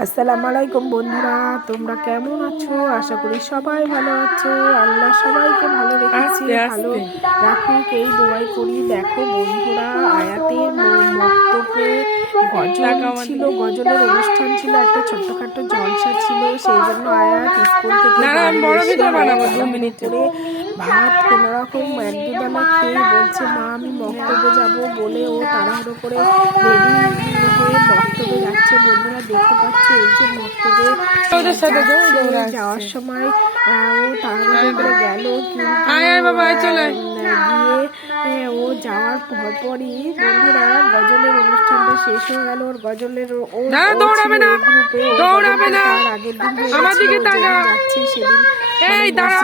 আসসালামু আলাইকুম বন্ধুরা তোমরা কেমন আছো? আশা করি সবাই ভালো আছো। আল্লাহ সবাইকে ভালো রেখেছে ভালো। রাখুক। এই দোয়াই করি। দেখো বন্ধুরা আয়াতের বক্তব্যে গজল ছিল গজলের অনুষ্ঠান ছিল একটা ছোট্টখাটো জলসা ছিল। সেই জন্য আয়াত স্কুল থেকে ভাত কোনো রকম এক দুদানা খেয়ে বলছে মা আমি বক্তব্যে যাব বলে ও তাড়াহুড়ো করে রেডি হয়ে বক্তব্যে যাচ্ছে বন্ধুরা দেখতে পাচ্ছ এই যে বক্তব্যে। যাওয়ার সময় ও তাড়াহুড়ো করে গেল কিন্তু গিয়ে ও যাওয়ার পরপরই বন্ধুরা গজলের শেষ হয়ে গেল ওর গজলের ও- না, দৌড়াবে না, দৌড়াবে না। আগের দিন আমার দিকে তাকা। যাচ্ছে সেদিন এই, মানে দাঁড়া।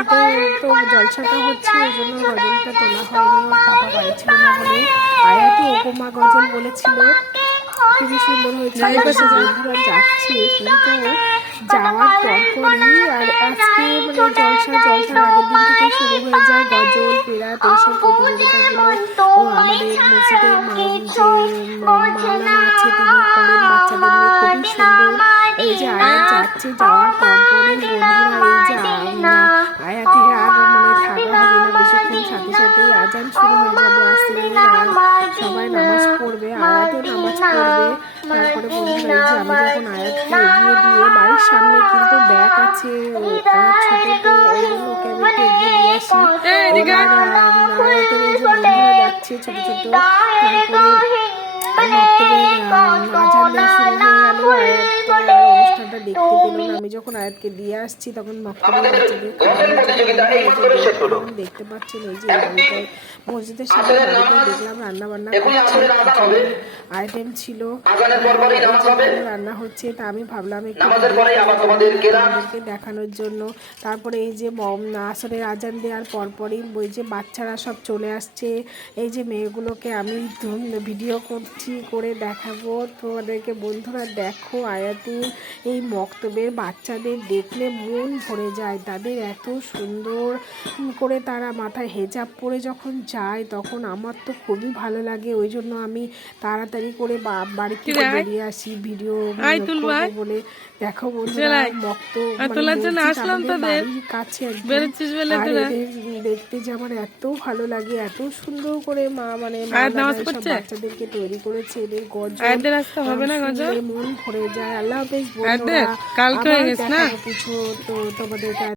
তো জলসাটা হচ্ছে ওই জন্য গজলটা তোলা হয়নি ওর পাপা বাড়ি ছিল না বলে আয়াতি উপমা গজল বলেছিল খুবই সুন্দর হয়েছে। বন্ধুরা যাচ্ছে কিন্তু যাওয়ার পরপরই আর হয়ে যায় গজল পেরাত এইসব প্রতিযোগিতাগুলো আমাদের মসজিদের মা- যে মাওলানা আছে তিনি করেন বাচ্চাদের নিয়ে খুবই সুন্দর। এই যে আয়াত যাচ্ছে যাওয়ার পরপরই বন্ধুরা এই যে আ- আয়াতের আর মানে থাকা হবে না বেশিক্ষণ সাথে সাথেই আজান শুরু হয়ে যাবে আর সবাই নামাজ পড়বে আয়াতও নামাজ পড়বে তারপরে বন্ধুরা এই যে আমি যখন আয়াতকে এগিয়ে দিয়ে বাড়ির সামনে কিন্তু ব্যাগ আছে আয়াত ছোট তো এদিকে যাচ্ছে ছোট ছোট তারপরে বক্তব্যের আজান দেওয়া শুরু হয়ে গেল আয়াত দেখতে পেল না। আমি যখন আয়াতকে দিয়ে আসছি তখন বাচ্চাদের দেখতে পাচ্ছেন এই যে বাড়িটায় মসজিদের সামনে দেখলাম রান্না বান্না করছে আইটেম ছিল রান্না হচ্ছে তা আমি ভাবলাম একটু দেখানোর জন্য। তারপরে এই যে মম- আসরের আজান দেওয়ার পরপরই ওই যে বাচ্চারা সব চলে আসছে। এই যে মেয়েগুলোকে আমি ভিডিও করছি করে দেখাবো। তোমাদেরকে বন্ধুরা দেখো আয়াতি এই মক্তবের বাচ্চাদের দেখলে মন ভরে যায়। তাদের এত সুন্দর করে তারা মাথায় হেজাব পরে যখন যায় তখন আমার তো খুবই ভালো লাগে। ওই জন্য আমি তাড়াতাড়ি করে বা- বাড়ি থেকে বেরিয়ে আসি। ভিডিও। বলে দেখো বন্ধুরা মানে কাছে দেখতে যে আমার এত ভালো লাগে এত সুন্দর করে মা মানে? বাচ্চাদেরকে তৈরি করেছে। এদের গজল? মন ভরে যায়। আল্লাহ হাফেজ কালকে হয়ে আবার গেছে না? দেখাবো কিছু তো তোমাদের